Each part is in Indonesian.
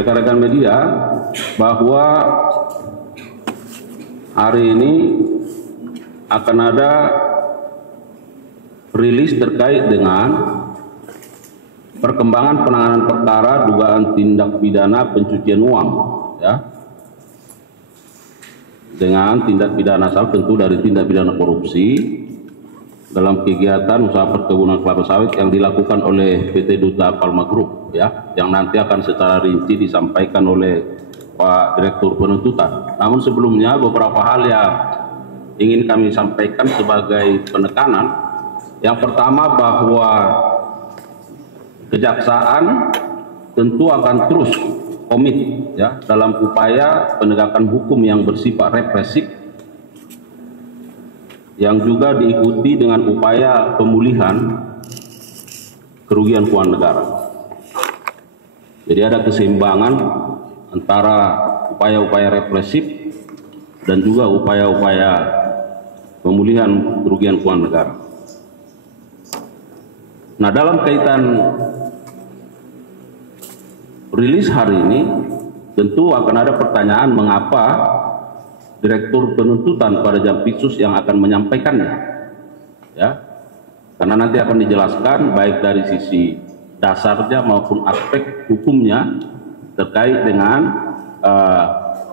rekan-rekan media bahwa hari ini akan ada rilis terkait dengan perkembangan penanganan perkara dugaan tindak pidana pencucian uang, ya, dengan tindak pidana asal tentu dari tindak pidana korupsi dalam kegiatan usaha perkebunan kelapa sawit yang dilakukan oleh PT Duta Palma Group, ya, yang nanti akan secara rinci disampaikan oleh Pak Direktur Penuntutan. Namun sebelumnya beberapa hal yang ingin kami sampaikan sebagai penekanan. Yang pertama bahwa Kejaksaan tentu akan terus komit, ya, dalam upaya penegakan hukum yang bersifat represif yang juga diikuti dengan upaya pemulihan kerugian keuangan negara. Jadi ada keseimbangan antara upaya-upaya represif dan juga upaya-upaya pemulihan kerugian keuangan negara. Nah, dalam kaitan rilis hari ini tentu akan ada pertanyaan mengapa Direktur Penuntutan pada Jampitsus yang akan menyampaikannya, ya, karena nanti akan dijelaskan baik dari sisi dasarnya maupun aspek hukumnya terkait dengan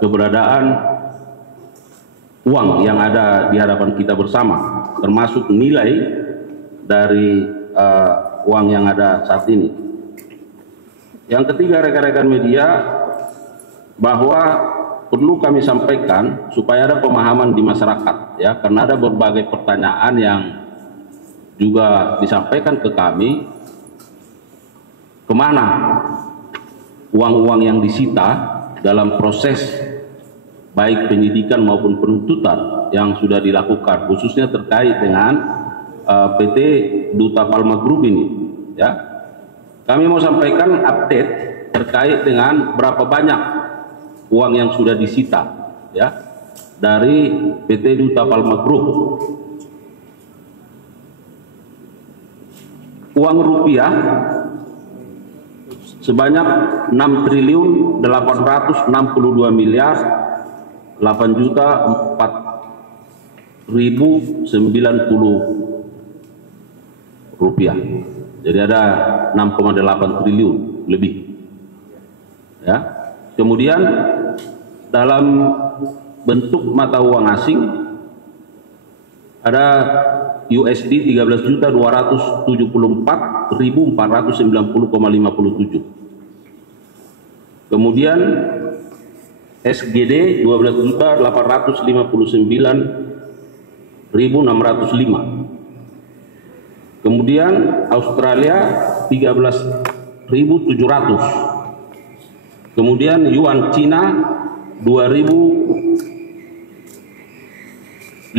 keberadaan uang yang ada di hadapan kita bersama, termasuk nilai dari uang yang ada saat ini. Yang ketiga, rekan-rekan media, bahwa perlu kami sampaikan supaya ada pemahaman di masyarakat, ya, karena ada berbagai pertanyaan yang juga disampaikan ke kami, kemana uang-uang yang disita dalam proses baik penyidikan maupun penuntutan yang sudah dilakukan, khususnya terkait dengan PT Duta Palma Group ini, ya. Kami mau sampaikan update terkait dengan berapa banyak uang yang sudah disita, ya, dari PT Duta Palma Group. Uang rupiah sebanyak 6.862.008.004.090 rupiah. Jadi ada 6,8 triliun lebih, ya. Kemudian dalam bentuk mata uang asing ada USD 13.274.490,57. Kemudian SGD 12.859.605. Kemudian Australia 13.700. Kemudian Yuan Cina 2.005.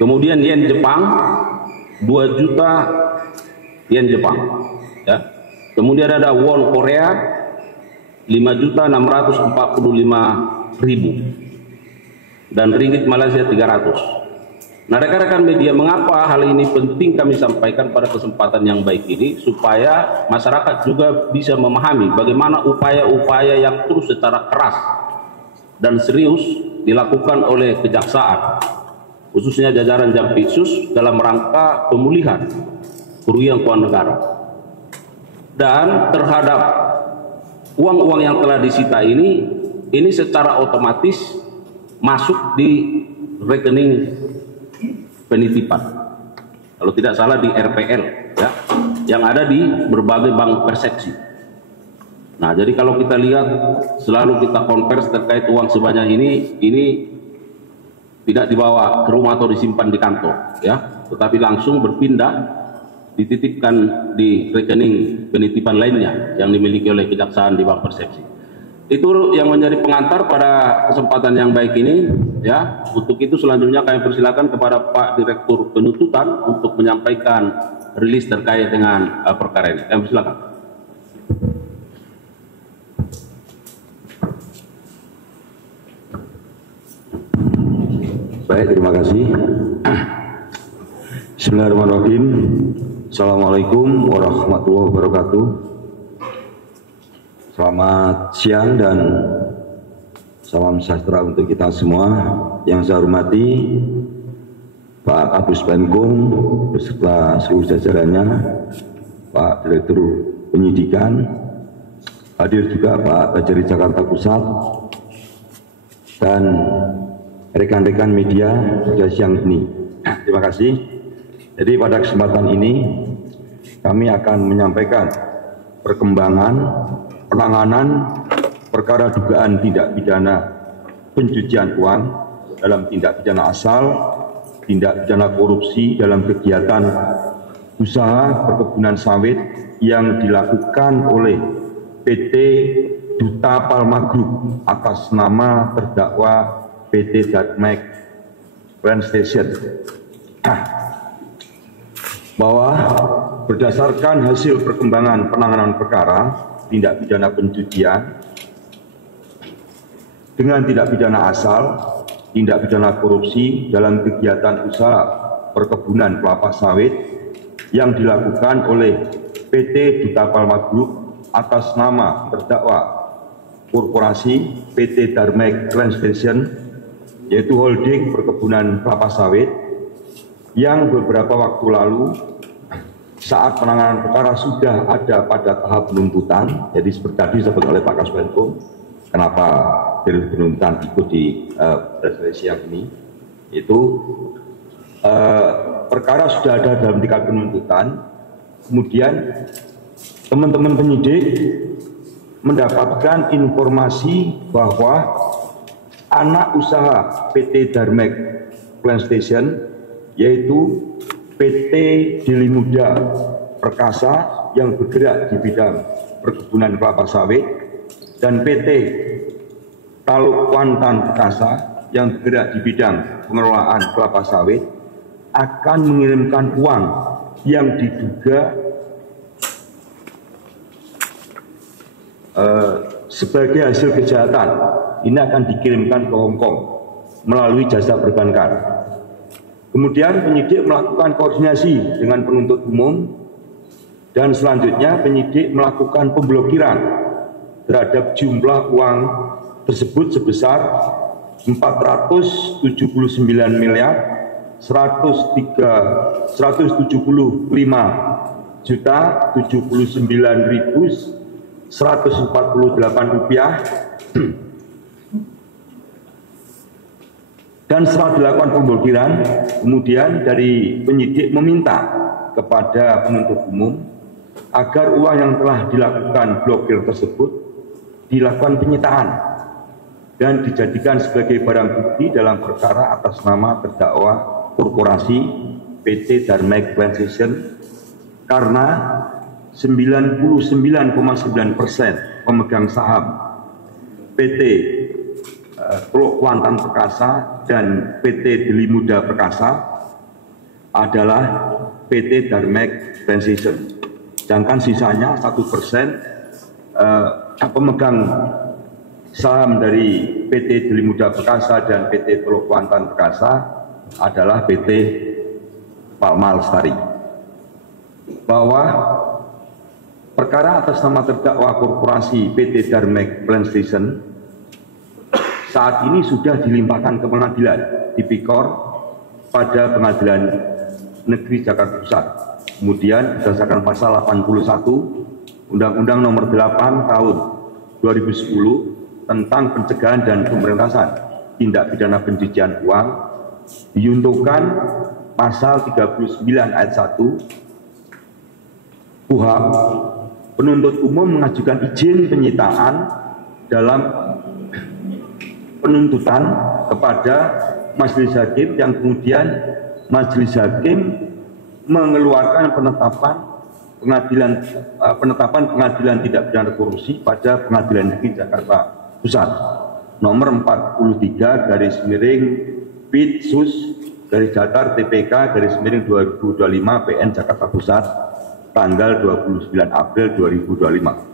Kemudian Yen Jepang 2 juta Yen Jepang, ya. Kemudian ada Won Korea 5.645.000 dan Ringgit Malaysia 300. Nah, rekan-rekan media, mengapa hal ini penting kami sampaikan pada kesempatan yang baik ini, supaya masyarakat juga bisa memahami bagaimana upaya-upaya yang terus secara keras dan serius dilakukan oleh Kejaksaan, khususnya jajaran Jampitsus, dalam rangka pemulihan kerugian keuangan negara. Dan terhadap uang-uang yang telah disita ini secara otomatis masuk di rekening penitipan, kalau tidak salah di RPL, ya, yang ada di berbagai bank persepsi. Nah, jadi kalau kita lihat selalu kita konvers terkait uang sebanyak ini tidak dibawa ke rumah atau disimpan di kantor, ya, tetapi langsung berpindah dititipkan di rekening penitipan lainnya yang dimiliki oleh Kejaksaan di bank persepsi. Itu yang menjadi pengantar pada kesempatan yang baik ini, ya. Untuk itu selanjutnya kami persilakan kepada Pak Direktur Penuntutan untuk menyampaikan rilis terkait dengan perkara ini. Kami persilakan. Baik, terima kasih. Bismillahirrahmanirrahim. Assalamualaikum warahmatullahi wabarakatuh. Selamat siang dan salam sejahtera untuk kita semua. Yang saya hormati Pak Kapus Penkum beserta seluruh jajarannya, Pak Direktur Penyidikan, hadir juga Pak Kajari Jakarta Pusat, dan rekan-rekan media pada siang ini. Terima kasih. Jadi pada kesempatan ini kami akan menyampaikan perkembangan penanganan perkara dugaan tindak pidana pencucian uang dalam tindak pidana asal, tindak pidana korupsi dalam kegiatan usaha perkebunan sawit yang dilakukan oleh PT Duta Palma Group atas nama terdakwa PT Darmek Plant Station. Bahwa berdasarkan hasil perkembangan penanganan perkara tindak pidana pencucian dengan tindak pidana asal, tindak pidana korupsi dalam kegiatan usaha perkebunan kelapa sawit yang dilakukan oleh PT Duta Palma Group atas nama terdakwa korporasi PT Darmek Plant Station, yaitu holding perkebunan kelapa sawit, yang beberapa waktu lalu saat penanganan perkara sudah ada pada tahap penuntutan. Jadi seperti tadi disebut oleh Pak Kasmenko, kenapa dari penuntutan ikut di siang ini, itu perkara sudah ada dalam tingkat penuntutan. Kemudian teman-teman penyidik mendapatkan informasi bahwa anak usaha PT Darmek Plant Station, yaitu PT Deli Muda Perkasa yang bergerak di bidang perkebunan kelapa sawit, dan PT Taluk Kuantan Perkasa yang bergerak di bidang pengelolaan kelapa sawit, akan mengirimkan uang yang diduga sebagai hasil kejahatan. Ini akan dikirimkan ke Hong Kong melalui jasa perbankan. Kemudian penyidik melakukan koordinasi dengan penuntut umum, dan selanjutnya penyidik melakukan pemblokiran terhadap jumlah uang tersebut sebesar 479 miliar 175 juta 79.148 rupiah. Dan setelah dilakukan pemblokiran, kemudian dari penyidik meminta kepada penuntut umum agar uang yang telah dilakukan blokir tersebut dilakukan penyitaan dan dijadikan sebagai barang bukti dalam perkara atas nama terdakwa korporasi PT Darmek Plant Station, karena 99,9% pemegang saham PT Teluk Kuantan Perkasa dan PT Deli Muda Perkasa adalah PT Darmek Plant Station. Sedangkan sisanya 1% pemegang saham dari PT Deli Muda Perkasa dan PT Teluk Kuantan Perkasa adalah PT Palma Lestari. Bahwa perkara atas nama terdakwa korporasi PT Darmek Plant Station saat ini sudah dilimpahkan ke pengadilan Tipikor pada Pengadilan Negeri Jakarta Pusat. Kemudian berdasarkan pasal 81 Undang-Undang Nomor 8 Tahun 2010 tentang pencegahan dan pemberantasan tindak pidana pencucian uang, diuntukkan pasal 39 ayat 1 KUHP, penuntut umum mengajukan izin penyitaan dalam penuntutan kepada majelis hakim, yang kemudian majelis hakim mengeluarkan penetapan pengadilan tidak pidana korupsi pada Pengadilan Negeri Jakarta Pusat nomor 43 /PIT/Sus/Datar TPK/2025 PN Jakarta Pusat tanggal 29 April 2025.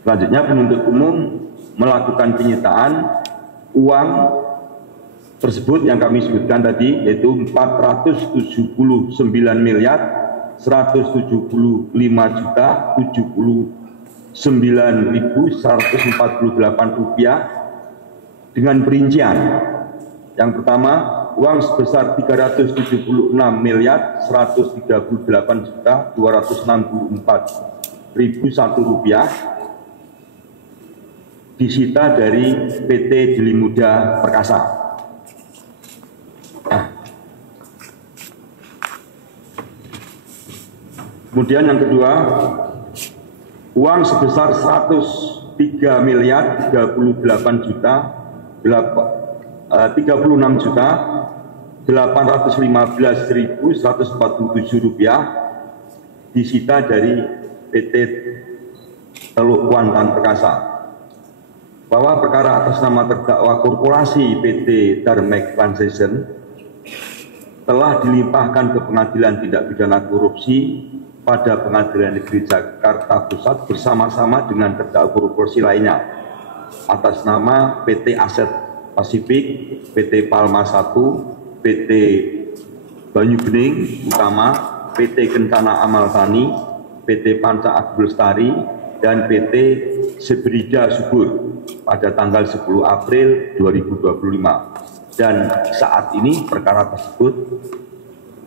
Selanjutnya penuntut umum melakukan penyitaan uang tersebut yang kami sebutkan tadi, yaitu 479 miliar 175 juta 79.148 Rp9.148 dengan perincian. Yang pertama, uang sebesar Rp376.138.264.001 disita dari PT Deli Muda Perkasa. Kemudian yang kedua, uang sebesar Rp36.815.147 disita dari PT Teluk Kuantan Perkasa. Bahwa perkara atas nama terdakwa korporasi PT Darmex Transition telah dilimpahkan ke Pengadilan Tindak Pidana Korupsi pada Pengadilan Negeri Jakarta Pusat bersama-sama dengan terdakwa korupsi lainnya atas nama PT Aset Pasifik, PT Palma 1, PT Banyu Bening Utama, PT Kentana Amal Tani, PT Panca Abdul Lestari, dan PT Sebrida Subur pada tanggal 10 April 2025. Dan saat ini perkara tersebut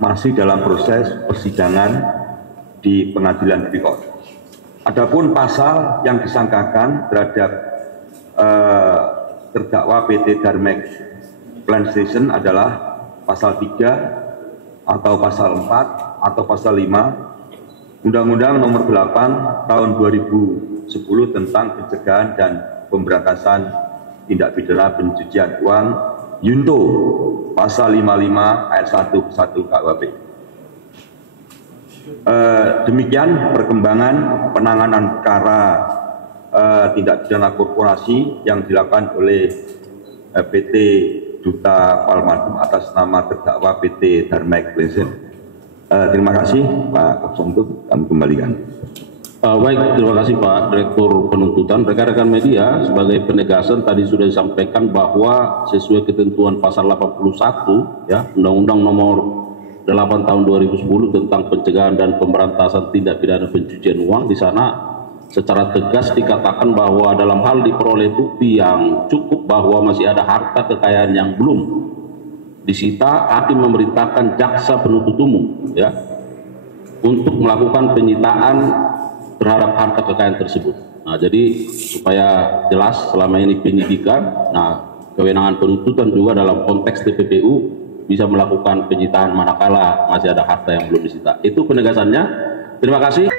masih dalam proses persidangan di Pengadilan Tipikor. Adapun pasal yang disangkakan terhadap terdakwa PT Darmex Transition adalah pasal 3 atau pasal 4 atau pasal 5 Undang-Undang Nomor 8 Tahun 2010 tentang pencegahan dan pemberantasan tindak pidana pencucian uang Yunto pasal 55 ayat 1 KUHP. Demikian perkembangan penanganan perkara tindak pidana korporasi yang dilakukan oleh PT Duta Palmadum atas nama terdakwa PT Darmex Transition. Terima kasih Pak Kapolres, untuk kami kembalikan. Baik, terima kasih Pak Direktur Penuntutan. Rekan-rekan media, sebagai penegasan tadi sudah disampaikan bahwa sesuai ketentuan pasal 81 ya Undang-Undang Nomor 8 Tahun 2010 tentang pencegahan dan pemberantasan tindak pidana pencucian uang, di sana secara tegas dikatakan bahwa dalam hal diperoleh bukti yang cukup bahwa masih ada harta kekayaan yang belum disita, hakim memerintahkan jaksa penuntut umum ya untuk melakukan penyitaan terhadap harta kekayaan tersebut. Nah, jadi supaya jelas selama ini penyidikan, nah kewenangan penuntutan juga dalam konteks TPPU bisa melakukan penyitaan manakala masih ada harta yang belum disita. Itu penegasannya. Terima kasih.